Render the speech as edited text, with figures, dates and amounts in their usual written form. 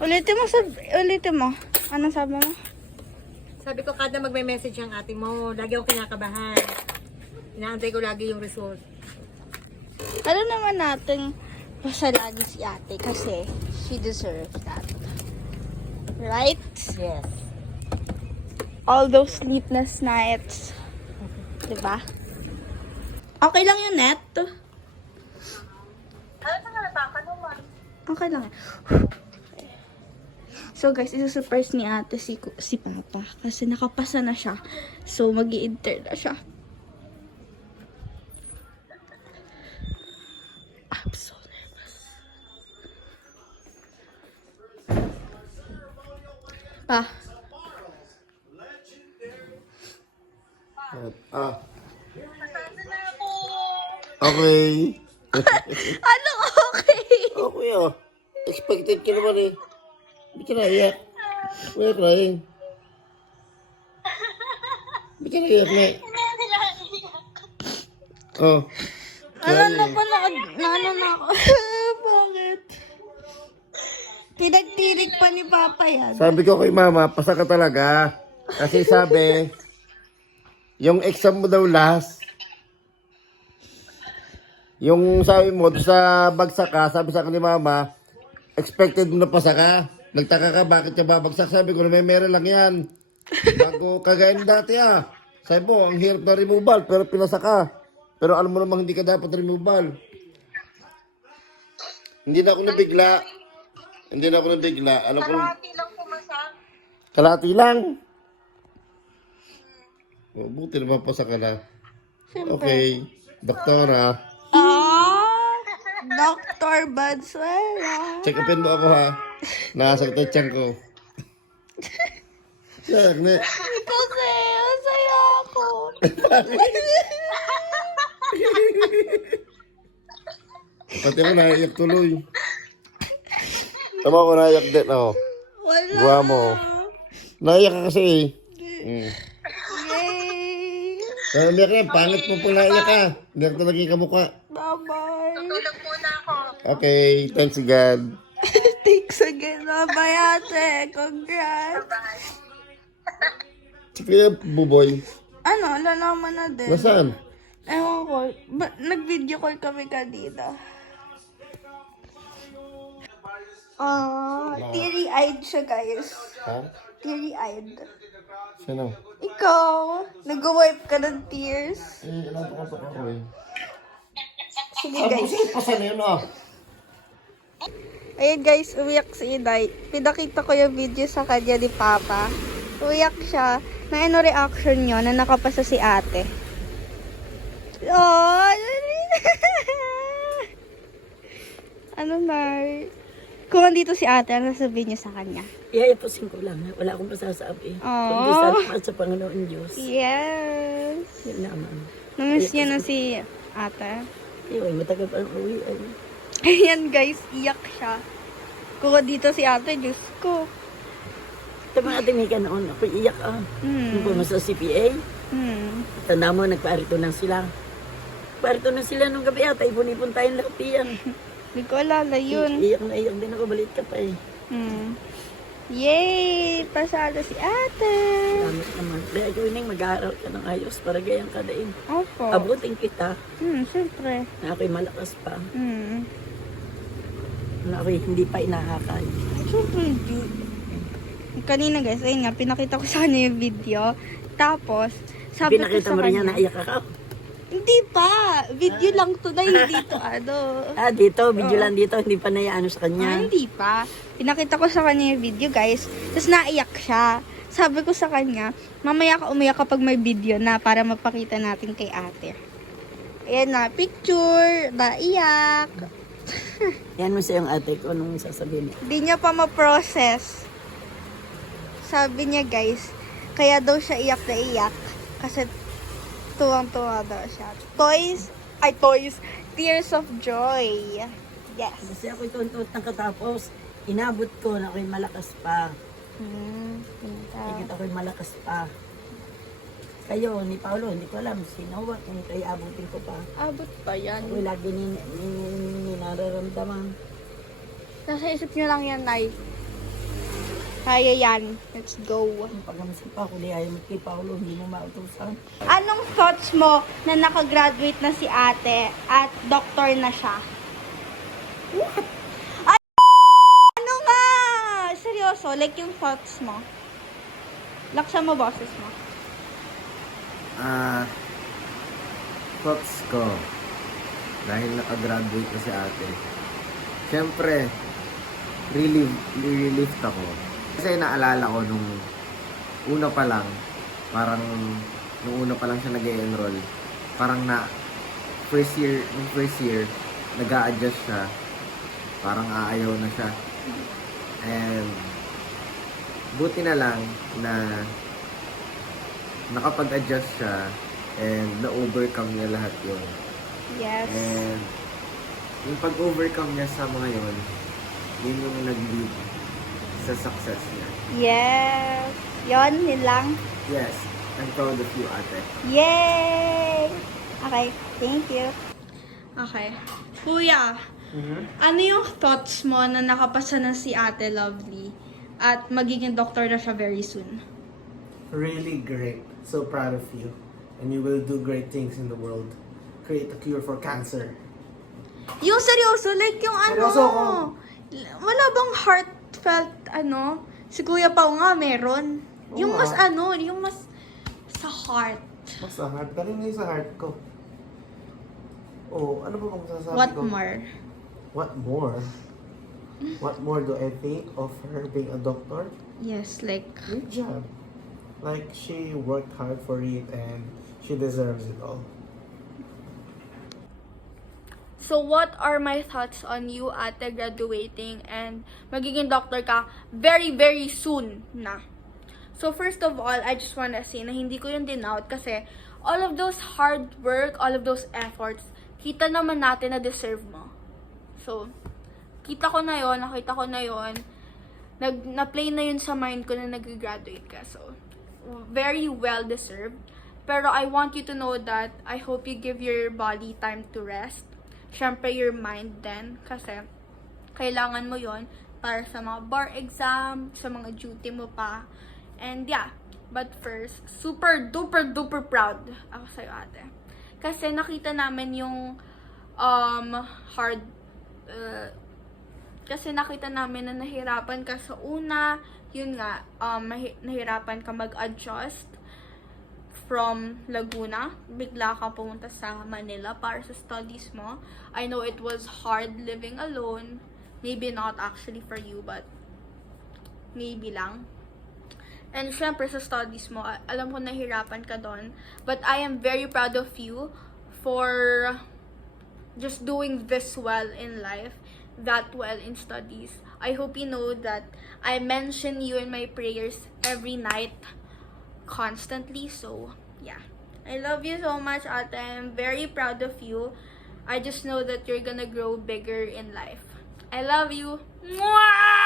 Ulitin mo. Anong sabi mo? Sabi ko, kada magme-message ang ate mo, lagi ako kinakabahan. Inaantay ko lagi yung result. Ano naman natin pasalagi si ate kasi she deserves that. Right? Yes. All those sleepless nights. Diba? Okay lang yung net. Ano na nataka naman? Okay lang. So guys, isusurprise ni ate si Papa kasi nakapasa na siya. So mag-i-intern na siya. I'm so nervous. Pa, Okay. ano okay? Okay ah. Expected ka naman eh. Hindi ka naiyak. Why are you crying? Hindi ka naiyak na. Oh. Ano na pa na ako? Bakit? Pinagtirik pa ni Papa yan. Sabi ko kay Mama, pasa ka talaga. Kasi sabi, yung exam mo daw last, yung sabi mo sa bagsak ka, sabi sa akin ni Mama, expected mo na pasa ka. Nagtaka ka, bakit ka babagsak? Sabi ko, may meron lang yan. Bago kagayin dati ah. Sabi mo, ang hirap na removal, pero pinasa ka. Pero alam mo namang hindi ka dapat removal. Hindi na ako nabigla. Alam ko, Kalahati lang pumasa. kalahati lang. Oh, buti naman pasa ka na. Okay, doktora. Dr. Badsuela. Check upin mo ako ha. Nakasakit ang tiyan ko. Yak na. Kasi, masaya ako. Pati ako naiyak tuloy. Tama ko naiyak din ako. Wala. Buha mo. Naiyak ka kasi eh. Yay. Kaya umiyak na, pangit mo pala naiyak ka. Hindi ako talaga yung kamukha. Bye-bye. Tulog muna ako. Okay, thanks God. Thanks again. Bye-bye, ate. Congrats. Si Kuya Buboy, Ano, lalaman na din. nasaan? Ewan ko. Nag-video call kami kanina. Teary-eyed siya, guys. Ha? Teary-eyed. Sino? Ikaw, nag-wipe ka ng tears. Eh, inatok ako eh. Sige, Ang guys. puso pa sa yun ah. Ayun, guys, umiyak si Inay. Pinakita ko yung video sa kanya ni Papa. Umiyak siya. Na ano reaction nyo na nakapasa si ate. Oh, ano na? Kung andito si ate, ano sabihin niyo sa kanya? Iayapusin ko lang. Wala akong masasabi. Oh. Kundi salamat sa Panginoon Diyos. Yes. Yun naman. Namiss niya na si ate. Ayun, matagal pa ang uwi. Ayan guys, iyak siya. Kung dito si ate, Diyos ko. Ito mga Mika noon, ako iyak ah. Nung pumunta sa CPA, tanda mo, nagpaarito na sila. Nagpaarito na sila nung gabi ata, ipon-ipon tayong lahat yan. Hindi ko alala yun. Iyak na iyak din ako, balit ka pa eh. Yay! Pasado si ate. Salamat naman. Kaya ikaw Ining, mag-aaral ka ng ayos para gayang ka daing. Opo. Abutin kita, Siyempre. na ako'y malakas pa. Na ako'y hindi pa inahakay. Siyempre, hindi. Kanina guys, ayun nga, pinakita ko sa kanya yung video. Tapos, sabi ko Pinakita sa mo rin niya kanya, na iyak ako. hindi pa! Video lang to na, hindi to ano. Ah, dito, video lang dito, hindi pa naiano sa kanya. Hindi pa. Pinakita ko sa kanya yung video, guys. Tapos naiyak siya. Sabi ko sa kanya, mamaya ka umiyak kapag may video na para mapakita natin kay ate. Ayan na, picture, naiyak. Yan mo sa yung ate ko nung sasabihin niya. Hindi niya pa ma-process. Sabi niya, guys, kaya daw siya iyak na iyak. Kasi tuwang-tuwa daw siya. Toys, tears of joy. Yes. Kasi ako'y tuntut ng katapos, inabot ko na ako'y malakas pa. Higit ako'y malakas pa. Kayo, ni Paolo, hindi ko alam, sinawat, hindi kayo abutin ko pa. Abot pa yan. Ako'y lagi nararamdaman. Nasa isip niyo lang yan, Nay. Kaya yan. Let's go. Pag si Paulo, ayaw mo kay Paulo, hindi mo mautusan. Anong thoughts mo na nakagraduate na si ate at doktor na siya? What? Ay, ano nga? Seryoso, like yung thoughts mo. Laksan mo boses mo. Thoughts ko, dahil nakagraduate na si ate, syempre, relieved ako. Kasi naalala ko nung una pa lang, parang nung una pa lang siya nag-enroll, parang nung first year, nag-a-adjust siya, parang aayaw na siya. And, buti na lang na nakapag-adjust siya and na-overcome niya lahat yun. Yes. And yung pag-overcome niya sa mga yun, yun yung nag-lead sa success niya. Yes. Yun lang. Yes, I'm proud of you, ate. Yay! Okay, thank you. Okay. Kuya, ano yung thoughts mo na nakapasa na si Ate Lovely at magiging doctor na siya very soon? Really great. So proud of you. And you will do great things in the world. Create a cure for cancer. Yung seryoso, like yung ano, Seryoso ako. wala bang heartfelt ano? Si Kuya Pao nga meron. Oo Yung mas nga. ano, yung mas sa heart. Mas sa heart. Pero hindi sa heart ko. Oh, ano ba bang masasabi What ko? more? What more? What more do I think of her being a doctor? Yes, like, Good job. Like, she worked hard for it and she deserves it all. so what are my thoughts on you, ate, graduating and magiging doctor ka very, very soon na? So first of all, I just wanna say na hindi ko yung dinout kasi all of those hard work, all of those efforts, kita naman natin na deserve mo. So, kita ko na yon, nakita ko na yon, na-play na yun sa mind ko na nag-graduate ka. So, very well deserved. Pero I want you to know that I hope you give your body time to rest. Syempre, your mind din. Kasi, kailangan mo yon para sa mga bar exam, sa mga duty mo pa. And yeah, but first, super duper duper proud ako sa'yo, ate. Kasi nakita namin yung kasi nakita namin na nahirapan ka sa una, yun nga, nahirapan ka mag-adjust from Laguna. Bigla ka pumunta sa Manila para sa studies mo. I know it was hard living alone. Maybe not actually for you, but maybe lang. And syempre sa studies mo, alam ko nahirapan ka doon. But I am very proud of you for just doing this well in life, that well in studies. I hope you know that I mention you in my prayers every night, constantly. So, yeah. I love you so much, ate. I'm very proud of you. I just know that you're gonna grow bigger in life. I love you. Mwah!